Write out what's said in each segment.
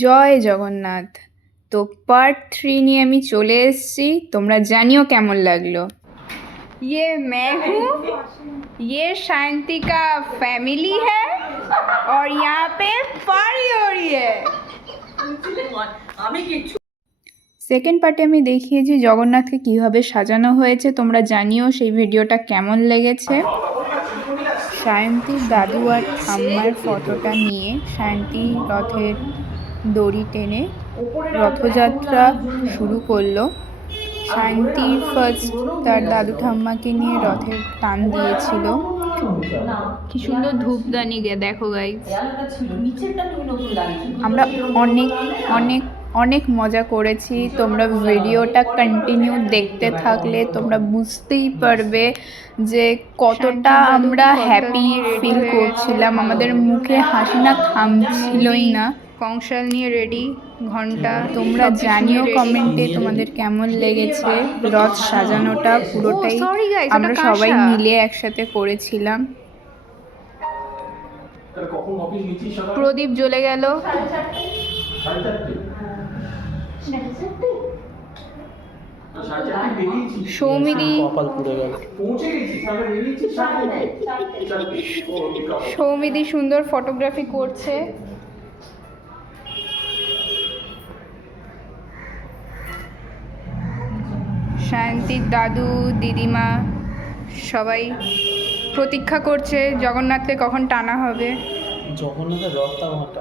জয় জগন্নাথ। তো পার্ট 3 নিয়ে আমি চলে এসেছি, তোমরা জানিও কেমন লাগলো। ये मैं हूँ, ये शांति का फैमिली है और यहाँ पे पार्टी हो रही है। সেকেন্ড পার্টে আমি দেখিয়েছি জগন্নাথকে কীভাবে সাজানো হয়েছে, তোমরা জানিও সেই ভিডিওটা কেমন লেগেছে। সায়ন্তীর দাদু আর ঠাম্মার ফটোটা নিয়ে সায়ন্তী রথের দড়ি টেনে রথযাত্রা শুরু করলো। সায়ন্তী ফার্স্ট তার দাদু ঠাম্মাকে নিয়ে রথের টান দিয়েছিল। কি সুন্দর ধূপদানি দেখো গাইস। আমরা অনেক অনেক অনেক মজা করেছি। তোমরা ভিডিওটা কন্টিনিউ দেখতে থাকলে তোমরা বুঝতেই পারবে যে কতটা আমরা হ্যাপি ফিল করছিলাম। আমাদের মুখে হাসি না থামছিলই না। কংসাল নিয়ে রেডি, ঘন্টা। তোমরা জানিও কমেন্টে তোমাদের কেমন লেগেছে রথ সাজানোটা। পুরোটাই আমরা সবাই মিলে একসাথে করেছিলাম। প্রদীপ জ্বলে গেল। সৌমিদি সুন্দর ফটোগ্রাফি করছে। শান্তির দাদু দিদিমা সবাই প্রতীক্ষা করছে জগন্নাথকে কখন টানা হবে। জগন্নাথের রথটা আমারটা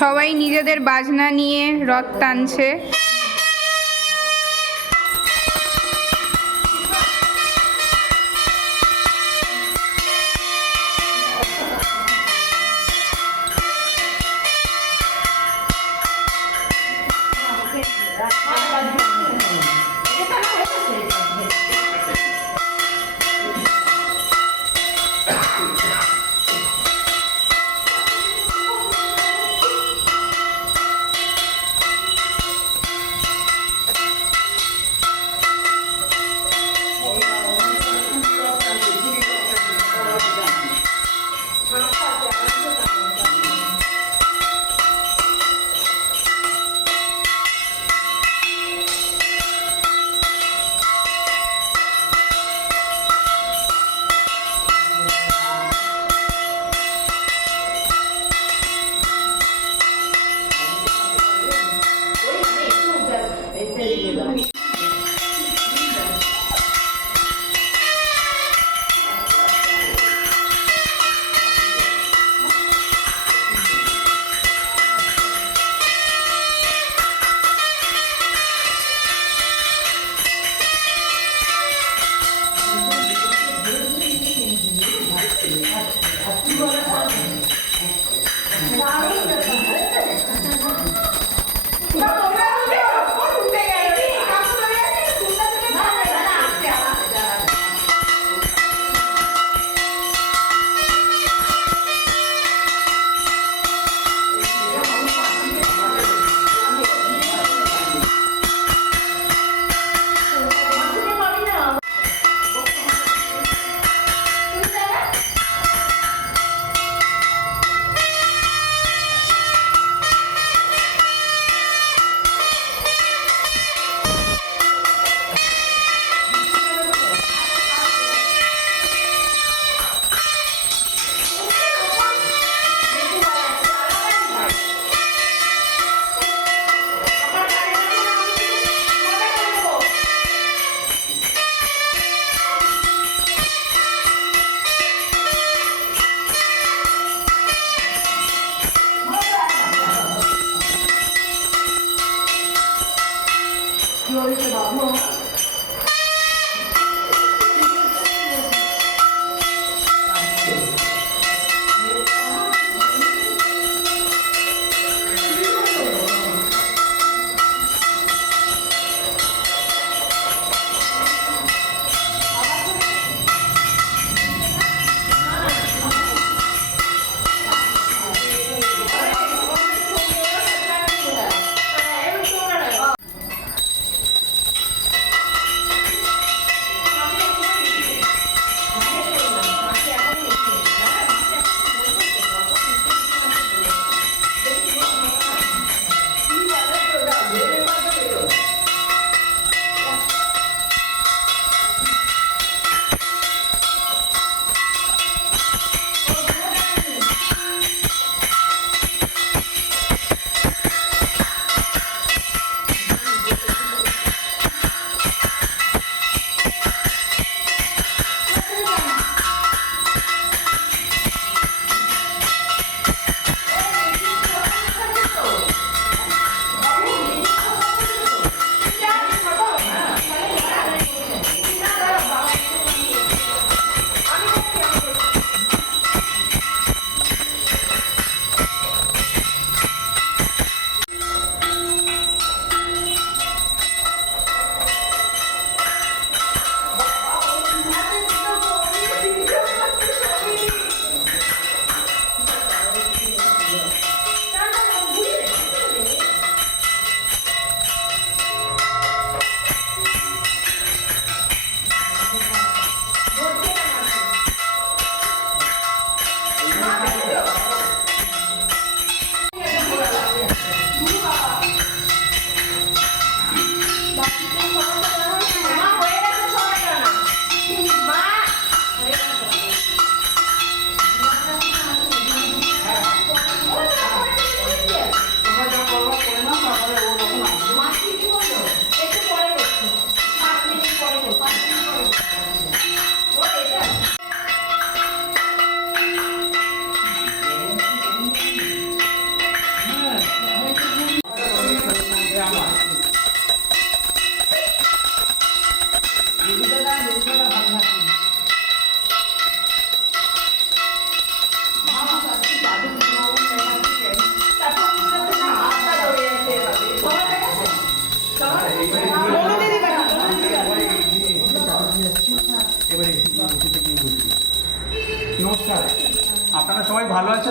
সবাই নিজেদের বাজনা নিয়ে রথ টানছে।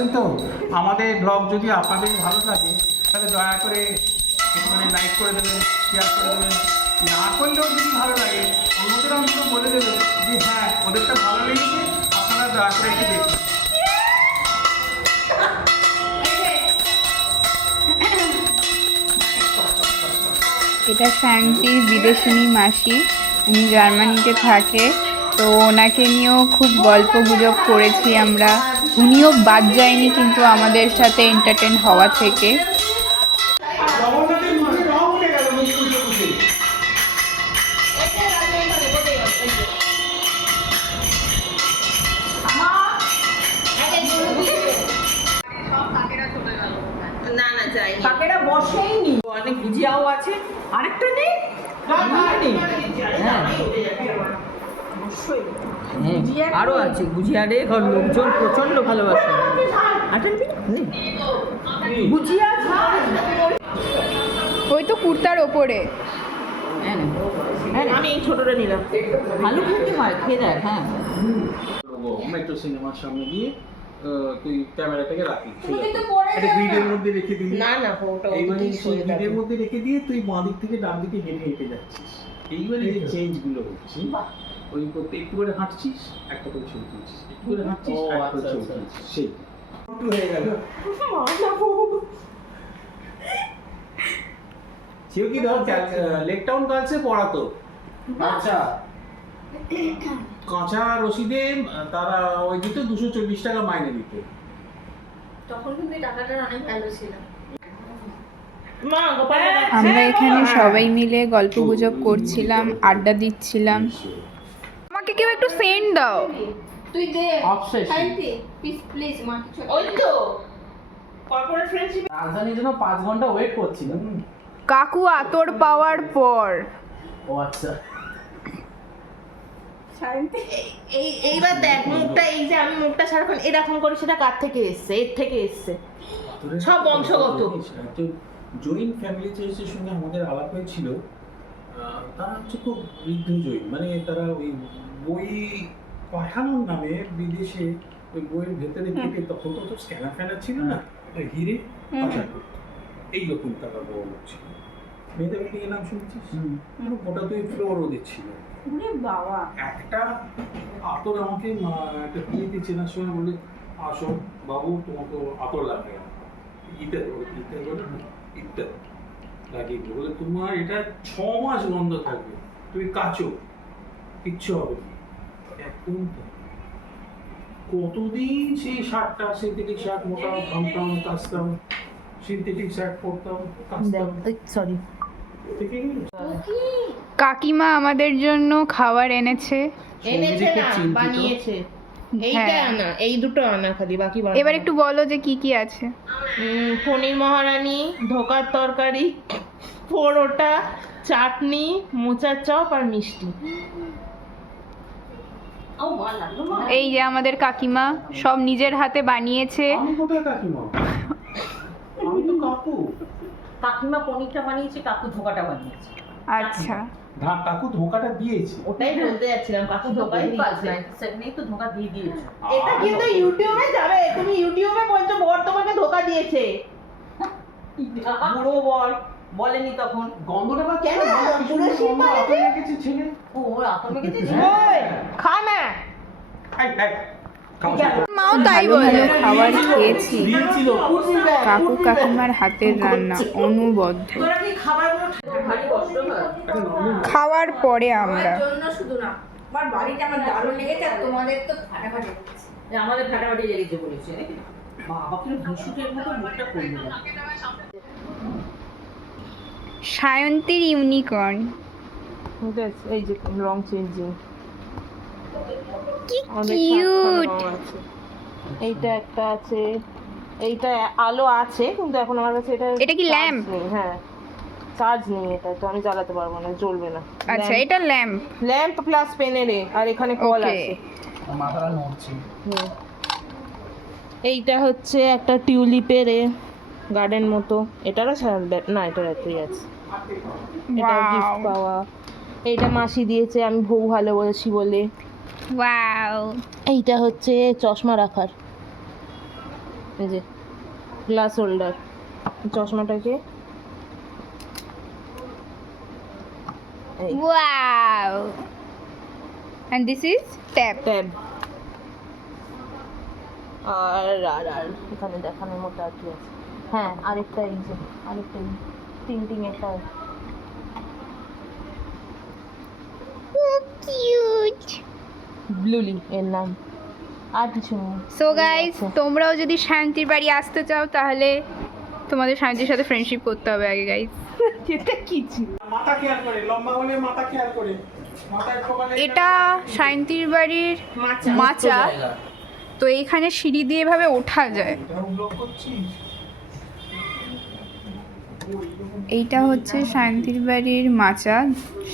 আসেন তো। আমাদের ব্লগ যদি আপনাদের ভালো লাগে তাহলে দয়া করে একটুখানি লাইক করে দেবেন, শেয়ার করে দেবেন। না করলেও যদি ভালো লাগে অন্যদের অন্তত বলে দেবেন যে হ্যাঁ ওদেরটা ভালো লেগেছে, আপনারা দয়া করে একটু দেখুন। এটা শান্তির বিদেশিনী মাসি, উনি জার্মানিতে থাকে। তো ওনাকে নিয়েও খুব গল্প গুজব করেছি আমরা। উনিও বাদ যায়নি কিন্তু আমাদের সাথে এন্টারটেন হওয়া থেকে। জগন্নাথের মুখে রং উঠে গেল মুখ পুষে পুষে। না না যাই কাকেরা বসেইনি, অনেক গুজিয়াও আছে, আরেকটা নেই আরো আছে গুজিয়া রে, ঘর লোকজন প্রচন্ড ভালোবাসে। আটেনবি নেই গুজিয়া ওই তো কুর্তার ওপরে। আমি এই ছোটটা নিলাম, ভালো খেতে হয়, খেয়ে দেখ। হ্যাঁ মেট্রো সিনেমার সামনে গিয়ে তুই ক্যামেরাটাকে রাখি, একটা গ্রিডের মধ্যে রেখে দিলি। না না ফোনটা এইবারে সেই গ্রিডের মধ্যে রেখে দিয়ে তুই বাঁ দিক থেকে ডান দিকে হেঁটে হেঁটে যাচ্ছিস। এইবারে যে চেঞ্জগুলো হচ্ছে, ওই করতে একটু করে হাঁটছিস, একটা করে ছবি তুলছিস, একটু করে হাঁটছিস, একটা করে ছবি তুলছিস, সেই একটু হয়ে গেল। সেও কি ধর লেকটাউন গার্লসে পড়াতো। আচ্ছা, কাঁচা রসিদে তারা ওই দিত 240 টাকা মাইনে দিত। তখন কিন্তু এই টাকাটার অনেক ভ্যালু ছিল। মা গোপাল আমরা এখানে সবাই মিলে গল্প গুজব করছিলাম, আড্ডা দিচ্ছিলাম। আমাকে কেউ একটু সেন্ড দাও। তুই দে Obsession. শান্তি প্লিজ প্লিজ মা কিছু ওই তো কর্পোরেট ফ্রেন্ডশিপ। রাজধানীর জন্য 5 ঘন্টা ওয়েট করছিলাম। কাকু আতর পাওয়ার পর ও আচ্ছা, এইবার দেখ মুখটা, এই যে আমি মুখটা সারাক্ষণ এরকম করি, সেটা কার থেকে এসছে? এর থেকে এসছে, সব বংশগত। জৈন ফ্যামিলি চেয়েছে সঙ্গে আমাদের আলাপ হয়েছিল। তারা হচ্ছে খুব বৃদ্ধ জৈন, মানে তারা ওই বই পাঠানোর নামে বিদেশে ওই বইয়ের ভেতরে থেকে, তখন তো স্ক্যানার ফ্যানার ছিল না, হিরে পাচার করতো। এইরকম তারা বড় লোক ছিল। মেয়েদের বিল্ডিং এর নাম শুনেছিস? ওটা তো ফ্লোর ওদের ছিল। বাবা একটা আতর আমাকে একটা বিয়েতে চেনার সময় বলে, আসো বাবু তোমাকে আতর লাগে, ইত্যাদি বলে না, ইত্যাদি লাগিয়ে দিল। বলে তোমার এটা 6 মাস বন্ধ থাকবে, তুমি কাচো, কিচ্ছু হবে না। একদম কতদিন সেই শার্টটা, সিনথেটিক শার্ট, মোটা ঘামতাম, কাচতাম, সিনথেটিক শার্ট পরতাম, কাচতাম, সরি থেকে গেল। কাকিমা আমাদের জন্য খাবার এনেছে। এনেছে না, বানিয়েছে। এইটা হ্যাঁ। আনা, এই দুটো আনা খালি, বাকি বানানো। এবার একটু বলো যে কি কি আছে। পনির মহারানী, ধোকার তরকারি, পরোটা, চাটনি, মোচার চপ আর মিষ্টি। এই যে আমাদের কাকিমা সব নিজের হাতে বানিয়েছে। আমি কোথায় কাকিমা? আমি তো কাকু। কাকিমা পনিরটা বানিয়েছে, কাকু ধোকাটা বানিয়েছে। আচ্ছা, কাকু ধোকাটা দিয়েছে। ওটাই বলতে যাচ্ছিলাম, কাকু ধোকাই দিয়েছে। সেখানেই তো ধোকা দিয়ে দিয়েছে। এটা কিন্তু ইউটিউবে যাবে, তুমি ইউটিউবে বলছো বর তোমাকে ধোকা দিয়েছে। বুড়ো বল বলেনি তখন। গন্ধটা বা কেন? পুরো গন্ধ শীত আপনি রেখেছে ছেলে। ও ওর আতর মেখেছে। ওই, খা না। মাও তাই বলে। খাবার খেয়েছি, দিয়েছিল। কাকু কাকিমার হাতের রান্না অনবদ্য। তোরা কি খাবারগুলো ভারী কষ্ট হয়? খাওয়ার পরে আমরা জন্য শুধু না, আমার বাড়িটা আমার দারুণ লেগেছে আর তোমাদের তো ফাটাফাটি লেগেছে। আমাদের ফাটাফাটি লেগেছে বলেছে। বাবা কিন্তু ভুসুটের মতো মুখটা করলো না। সায়ন্তীর ইউনিকর্ন। এই যে রং চেঞ্জিং, কি কিউট। এইটা একটা আছে, এইটা আলো আছে কিন্তু এখন আমার কাছে এটা কি charge ল্যাম্প? নেই। হ্যাঁ চার্জ নেই, এটা তো আমি জ্বালাতে পারবো না, জ্বলবে না। আচ্ছা, এটা ল্যাম্প। ল্যাম্প প্লাস পেনেরে, আর এখানে কল ওকে। আছে। মাথাটা নড়ছে। এইটা হচ্ছে একটা টিউলিপের গার্ডেন মতো, এটারও না, এটার এতই আছে। এটা গিফট ওয়াও পাওয়া, এইটা মাসি দিয়েছে, আমি বউ ভালো বলেছি বলে। ওয়াও। এইটা হচ্ছে চশমা রাখার, এই যে গ্লাস হোল্ডার, চশমাটাকে এই wow, and this is tap. Tab. আর আর আর এখানে দেখানোর মতো আর কি আছে, হ্যাঁ আরেকটা এই যে আরেকটা টিং একটা কিউট। ব্লুলি এর নাম, আর কিছু নেই। সো গাইস, তোমরাও যদি শান্তির বাড়ি আসতে চাও তাহলে তোমাদের শান্তির সাথে ফ্রেন্ডশিপ করতে হবে আগে গাইস। এটা কি ছিল? মাথা খেয়াল করে, লম্বা হলে মাথা খেয়াল করে, মাথায় ঠোকালে এটা শান্তির বাড়ির মাচা, জায়গা। তো এইখানে সিঁড়ি দিয়ে এভাবে ওঠা যায়। এটাও ব্লক করছিস। এইটা হচ্ছে শান্তির বাড়ির মাচা।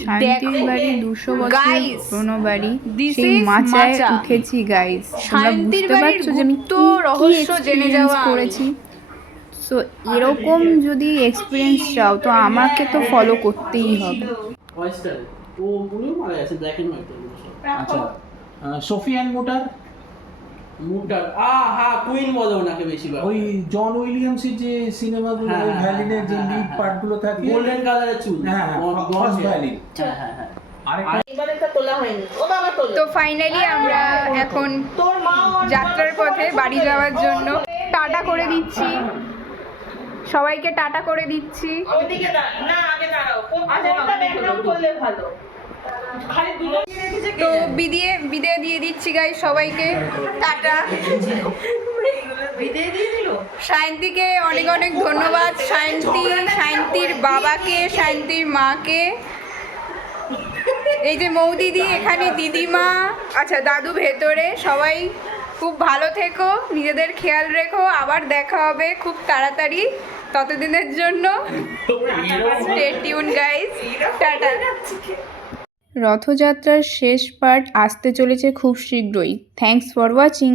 শান্তির দেখো, বাড়ি 200 বছর guys, পুরনো বাড়ি, this সেই is মাচায় মাচা। উঠেছি গাইস। তোমরা শান্তির বুঝতে বাড়ির পারছো যে আমি গুপ্ত কি রহস্য জেনে experience যাওয়া আমি। করেছি। সো এরকম যদি এক্সপিরিয়েন্স চাও তো আমাকে তো ফলো করতেই হবে। ওয়েস্টার্ন ও উনিও মারা গেছে, ব্ল্যাক এন্ড হোয়াইট এগুলো সব। আচ্ছা, সোফি অ্যান্ড মোটার, মুটার হ্যাঁ, কুইন বলে ওনাকে বেশিরভাগ। ওই জন উইলিয়ামসের যে সিনেমাগুলো, হ্যাঁ, ওই হ্যাঁ, ভ্যালিনের যে হ্যাঁ, লিড হ্যাঁ, পার্টগুলো থাকে, গোল্ডেন কালারের চুল। হ্যাঁ ফার্স্ট ভ্যালি। হ্যাঁ। আরেকটা এবার এটা তোলা হয়নি, ও বাবা তোলো। তো ফাইনালি আমরা এখন তোর মা যাত্রার পথে বাড়ি যাওয়ার জন্য টাটা করে দিচ্ছি, সবাইকে টাটা করে দিচ্ছি। ওইদিকে না আগে দাঁড়াও, কোনটা ব্যাকগ্রাউন্ড করলে ভালো। খালি দুটো রেখেছে তো বিদায় দিয়ে দিচ্ছি গাই সবাইকে, টাটা। বিদায় দিয়ে দিল। শান্তিকে অনেক অনেক ধন্যবাদ, শান্তির বাবাকে, শান্তির মাকে, এই যে মৌদিদি এখানে, দিদিমা, আচ্ছা দাদু ভেতরে, সবাই খুব ভালো থেকো, নিজেদের খেয়াল রেখো, আবার দেখা হবে খুব তাড়াতাড়ি, ততদিনের জন্য স্টে টিউন গাইস, টাটা। রথযাত্রার শেষ পার্ট আসতে চলেছে খুব শীঘ্রই। Thanks for watching.